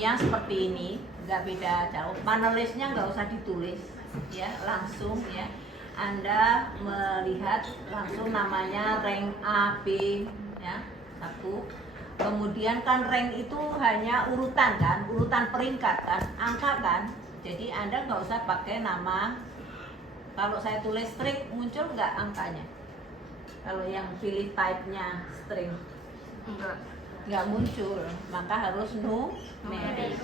view-nya seperti ini, nggak beda jauh. Panel listnya nggak usah ditulis, ya langsung ya. Anda melihat langsung namanya rank A, B, ya satu. Kemudian kan rank itu hanya urutan kan, urutan peringkat kan, angka kan. Jadi Anda nggak usah pakai nama. Kalau saya tulis string muncul nggak angkanya? Kalau yang pilih type-nya string nggak muncul, maka harus numeric.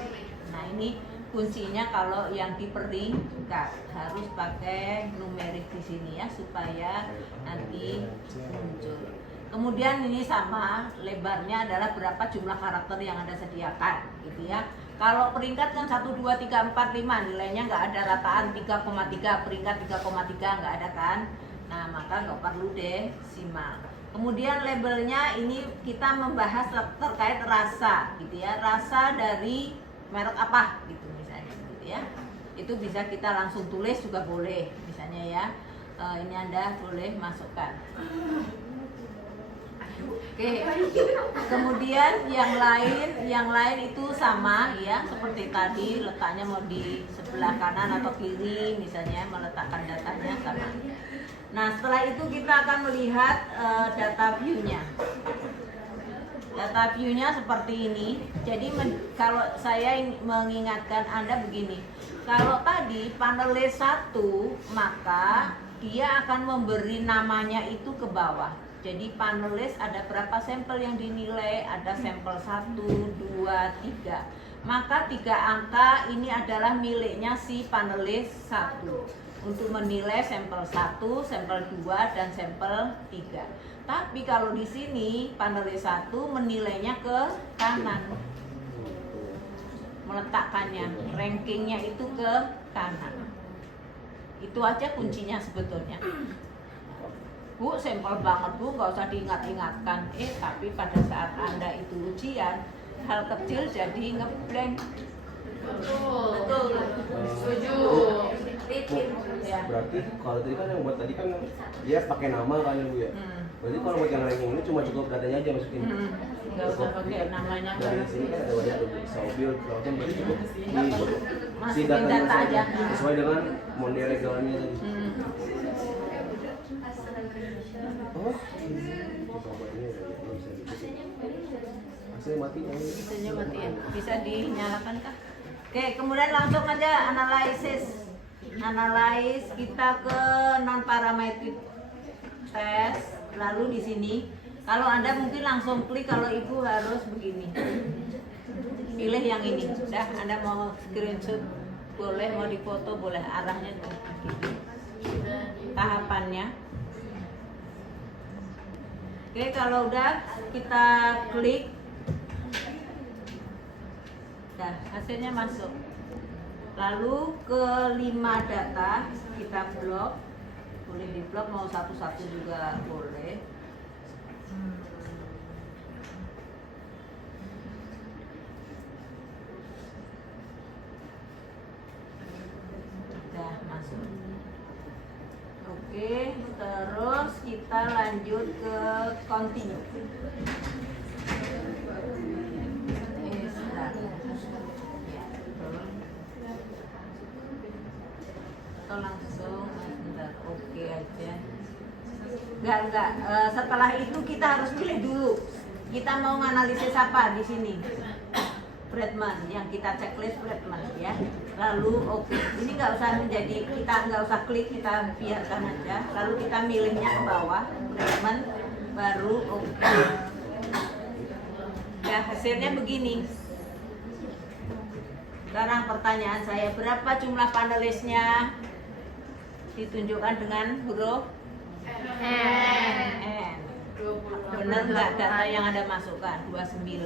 Nah ini kuncinya kalau yang diperingkat harus pakai numerik di sini ya supaya nanti muncul. Kemudian ini sama, lebarnya adalah berapa jumlah karakter yang Anda sediakan gitu ya. Kalau peringkat kan 1, 2, 3, 4, 5 nilainya nggak ada rataan 3,3, peringkat 3,3 nggak ada kan. Nah maka nggak perlu desimal. Kemudian labelnya ini kita membahas terkait rasa gitu ya, rasa dari merek apa gitu misalnya gitu ya. Itu bisa kita langsung tulis juga boleh misalnya ya. Ini Anda boleh masukkan. Oke. Kemudian yang lain itu sama ya, seperti tadi letaknya mau di sebelah kanan atau kiri misalnya, meletakkan datanya sama. Nah, setelah itu kita akan melihat data view-nya. Data view-nya seperti ini. Jadi kalau saya mengingatkan Anda begini. Kalau tadi panel list 1, maka dia akan memberi namanya itu ke bawah. Jadi panelis ada berapa sampel yang dinilai? Ada sampel 1, 2, 3. Maka 3 angka ini adalah miliknya si panelis 1 untuk menilai sampel 1, sampel 2, dan sampel 3. Tapi kalau di sini panelis 1 menilainya ke kanan. Meletakkannya, rankingnya itu ke kanan. Itu aja kuncinya sebetulnya. Bu, simpel banget Bu, nggak usah diingat-ingatkan. Tapi pada saat Anda itu ujian, hal kecil jadi ngeblank. Betul. Setuju. Ya. Berarti kalau tadi kan yang buat tadi kan dia pakai nama kan ya Bu ya. Berarti kalau buat yang ranking ini cuma cukup datanya aja masukin. Nggak usah pakai namanya. Dari sini kan ada banyak tuh Saubil, Klausen, berarti cukup si Masukin data aja. sesuai dengan monde legalnya tadi. Oh, AC mati. AC-nya mati ya. Bisa dinyalakan kah? Oke, kemudian langsung aja analisis. Analyze kita ke non parametric test. Lalu di sini, kalau Anda mungkin langsung klik, kalau Ibu harus begini. Pilih yang ini. Sudah, Anda mau screenshot boleh, mau difoto boleh, arahnya tuh. Tahapannya. Oke, kalau udah kita klik, nah hasilnya masuk. Lalu ke 5 data kita blok, boleh di blok, mau satu-satu juga boleh. Udah masuk. Oke, terus kita lanjut ke continue. Atau langsung sebentar, oke aja. Enggak. Setelah itu kita harus pilih dulu. Kita mau menganalisis apa di sini? Bradman, yang kita checklist Bradman ya. Lalu oke, ini nggak usah menjadi, kita nggak usah klik, kita biarkan aja. Lalu kita milihnya ke bawah Bradman, baru oke. Ya hasilnya begini. Sekarang pertanyaan saya, berapa jumlah panelisnya? Ditunjukkan dengan huruf N. Benar nggak data yang Anda masukkan? 29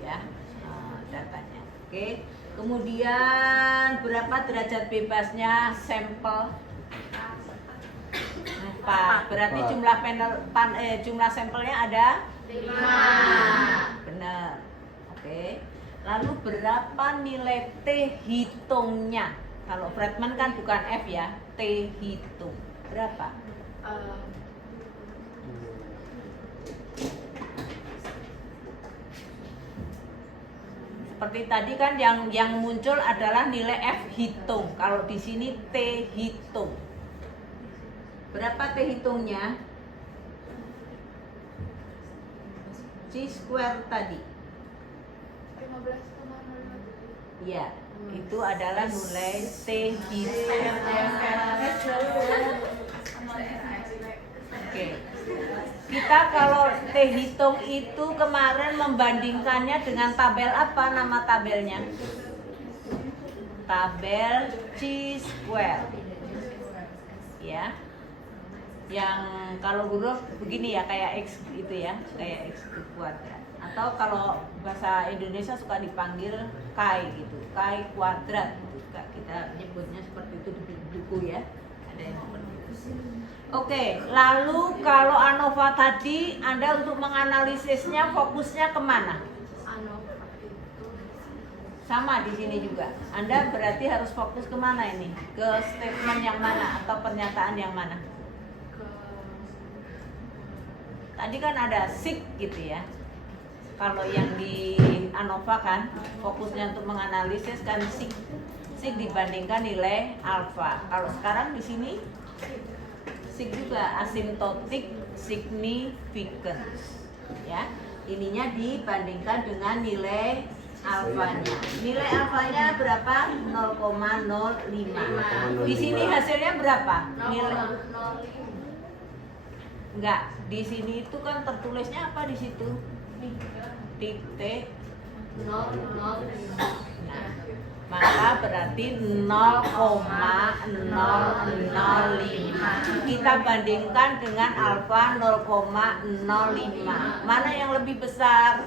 ya. Datanya. Oke. Kemudian berapa derajat bebasnya sampel? 4. Berarti jumlah jumlah sampelnya ada 5. Benar. Oke. Lalu berapa nilai T hitungnya? Kalau Bradman kan bukan F ya, T hitung. Berapa? Seperti tadi kan yang muncul adalah nilai F hitung. Kalau di sini T hitung. Berapa T hitungnya? C square tadi. 15,0. Ya, itu adalah nilai T hitung. Oke. Kita kalau T hitung itu kemarin membandingkannya dengan tabel apa nama tabelnya? Tabel C square. Ya. Yang kalau huruf begini ya, kayak X gitu ya, kayak X kuadrat. Atau kalau bahasa Indonesia suka dipanggil Kai gitu, Kai kuadrat gitu. Kita nyebutnya seperti itu di buku ya. Ada yang seperti itu. Oke, lalu kalau ANOVA tadi Anda untuk menganalisisnya fokusnya kemana? Sama di sini juga. Anda berarti harus fokus kemana ini? Ke statement yang mana atau pernyataan yang mana? Tadi kan ada sig gitu ya. Kalau yang di ANOVA kan fokusnya untuk menganalisis kan sig dibandingkan nilai alfa. Kalau sekarang di sini sig juga asymptotic significance. Ya. Ininya dibandingkan dengan nilai alfanya. Nilai alfanya berapa? 0,05. Di sini hasilnya berapa? Nilai enggak, di sini itu kan tertulisnya apa di situ? Dikte 0,05. Nah, maka berarti 0,005. Kita bandingkan dengan alfa 0,05. Mana yang lebih besar?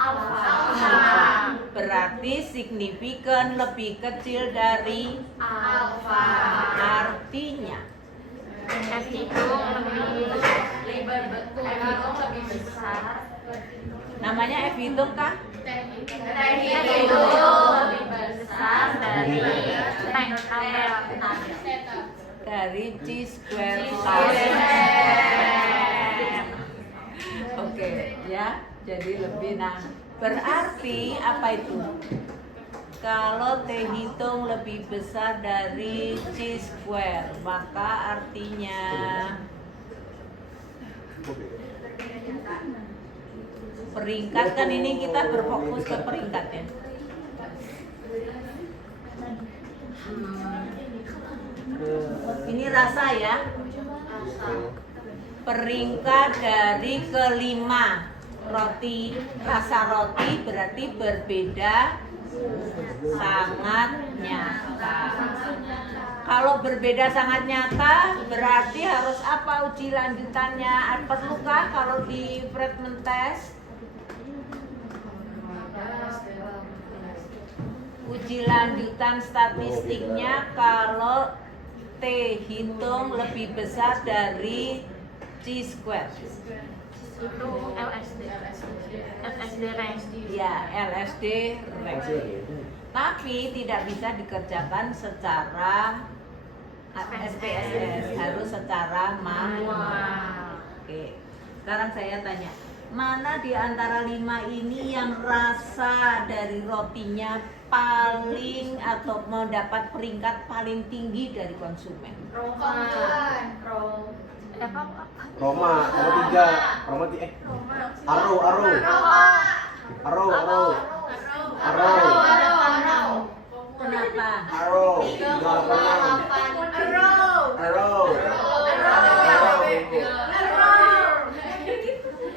Alfa. Berarti signifikan lebih kecil dari alfa. Artinya F itu lebih besar. namanya F hitung kah? T itu lebih besar dari C square. Oke, ya. Jadi lebih. Nah, berarti apa itu? Kalau T hitung lebih besar dari C square, maka artinya peringkat kan ini kita berfokus ke peringkat ya. Ini rasa ya. Peringkat dari kelima roti, rasa roti berarti berbeda sangat nyata. Kalau berbeda sangat nyata berarti harus apa uji lanjutannya? Perlukah kalau di Friedman test? Uji lanjutan statistiknya kalau T hitung lebih besar dari C square. Itu LSD rank. Ya, LSD rank. Tapi tidak bisa dikerjakan secara SPSS, harus secara manual. Oke. Sekarang saya tanya, mana di antara 5 ini yang rasa dari rotinya paling atau mendapat peringkat paling tinggi dari konsumen? Roma 3. Kenapa?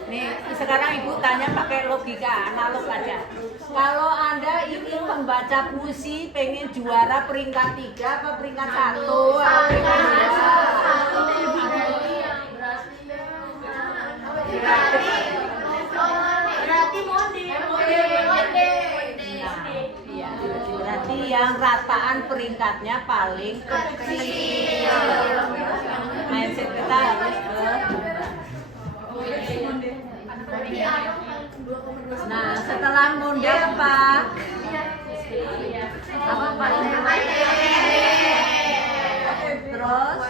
Nih, sekarang Ibu tanya pakai logika analog aja. Kalau Anda ingin membaca puisi pengen juara peringkat 3 apa peringkat 1? Berarti mode. Iya, berarti yang rataan peringkatnya paling kecil. Mindset kita harus berubah. Nah, setelah monde apa? Apa paling terus?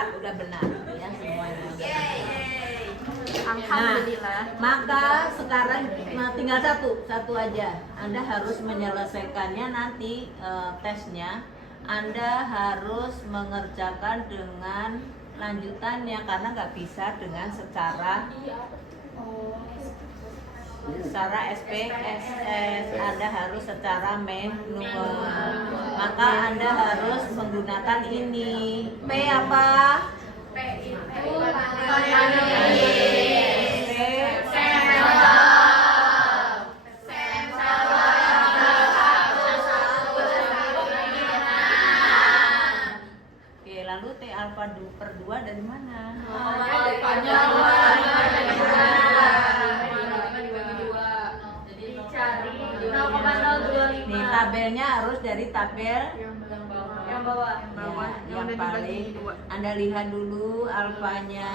4 udah benar ya semuanya. Alhamdulillah. Maka sekarang tinggal satu aja. Anda harus menyelesaikannya nanti tesnya. Anda harus mengerjakan dengan lanjutannya karena nggak bisa dengan secara SPSS. Anda harus secara manual. Maka Anda harus menggunakan ini. P apa? P Oke, lalu T alfa per 2 dari mana? Nih tabelnya harus dari tabel Yang bawah. yang paling. Anda lihat dulu alfanya,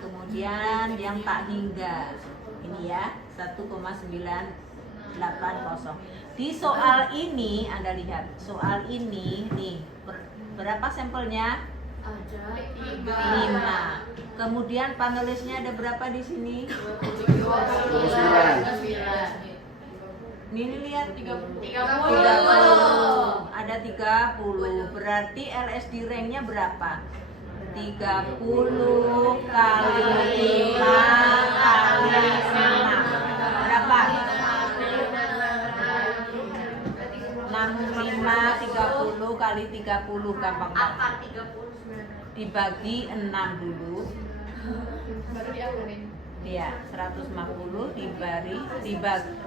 kemudian yang tak hingga. Ini ya, 1,980. Di soal ini Anda lihat, soal ini nih berapa sampelnya? Ada 5. Kemudian panelisnya ada berapa di sini? 9. Ini lihat 30. Ada 30. Berarti LSD ranknya berapa? 30 kali 5 kali 6. Berapa? 65 30 kali 30 gampang banget. 30. Dibagi 6 dulu. Baru diakurin. Ya, 150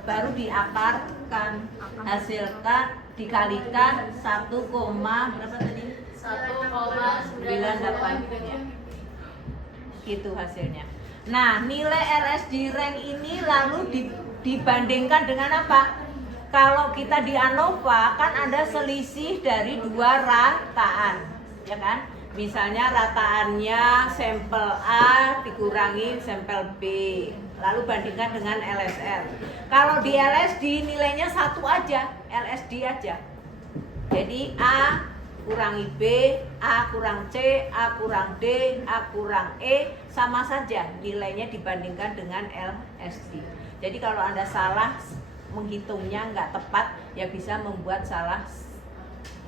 baru diakarkan, hasilkan dikalikan 1, berapa tadi? 1,98 ya. Gitu hasilnya. Nah, nilai LSD rank ini lalu dibandingkan dengan apa? Kalau kita di ANOVA kan ada selisih dari 2 rataan, ya kan? Misalnya rataannya sampel A dikurangi sampel B, lalu bandingkan dengan LSR. Kalau di LSD nilainya 1 aja, LSD aja. Jadi A kurangi B, A kurang C, A kurang D, A kurang E, sama saja nilainya dibandingkan dengan LSD. Jadi kalau Anda salah menghitungnya nggak tepat, ya bisa membuat salah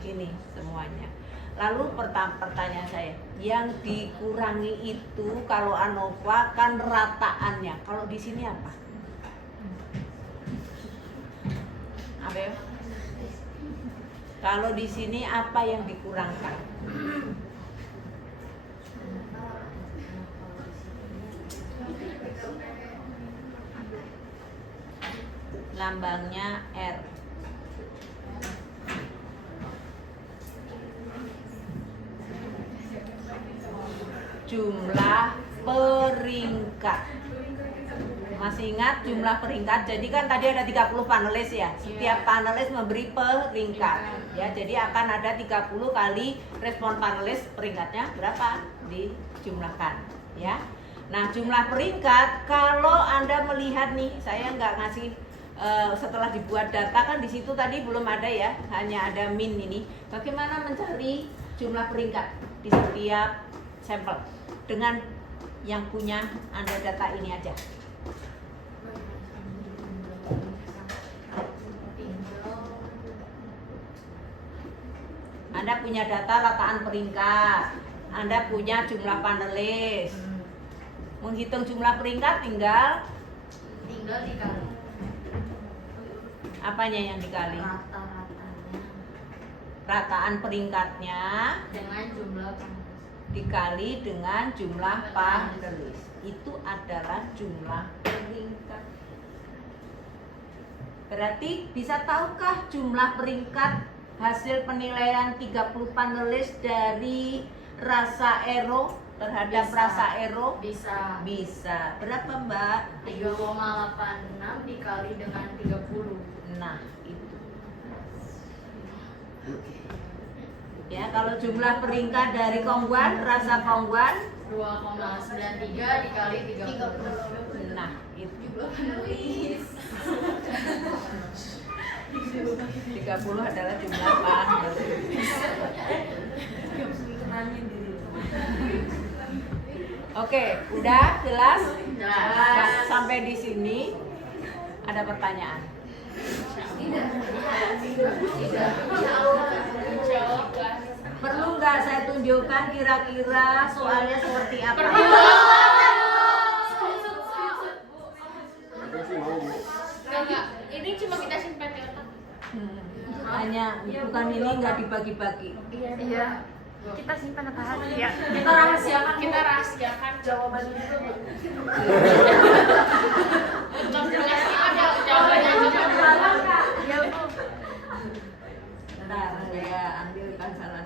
ini semuanya. Lalu pertanyaan saya, yang dikurangi itu kalau ANOVA kan rataannya, kalau di sini apa? Apa ya? Kalau di sini apa yang dikurangkan? Lambangnya R. Jumlah peringkat. Masih ingat jumlah peringkat? Jadi kan tadi ada 30 panelis ya. Setiap panelis memberi peringkat. Ya, jadi akan ada 30 kali respon panelis, peringkatnya berapa? Dijumlahkan, ya. Nah, jumlah peringkat kalau Anda melihat nih, saya nggak ngasih setelah dibuat data kan di situ tadi belum ada ya, hanya ada min ini. Bagaimana mencari jumlah peringkat di setiap sampel? Dengan yang punya Anda data ini aja. Anda punya data rataan peringkat, Anda punya jumlah panelis. Menghitung jumlah peringkat tinggal dikali apanya yang dikali? rata-ratanya Rataan peringkatnya dengan jumlah dikali dengan jumlah panelis. Itu adalah jumlah peringkat. Berarti bisa tahukah jumlah peringkat hasil penilaian 30 panelis dari rasa ero terhadap Bisa. rasa ero? bisa Bisa. Berapa, Mbak? 3,86 dikali dengan 30. Nah, itu. Ya, kalau jumlah peringkat dari kongguan, rasa kongguan, 2,93 dikali 30. nah, itu. 30 adalah jumlah panelis. Oke, udah jelas? Jelas. Nah, sampai di sini ada pertanyaan. Perlu nggak saya tunjukkan kira-kira soalnya seperti apa? Enggak, ini cuma kita simpan di otak. Hanya bukan ini nggak dibagi-bagi. Iya. Kita simpan rahasia. Kita rahasiakan jawabannya juga, Bu. Ada jawabannya juga. Bentar, ya ambilkan salah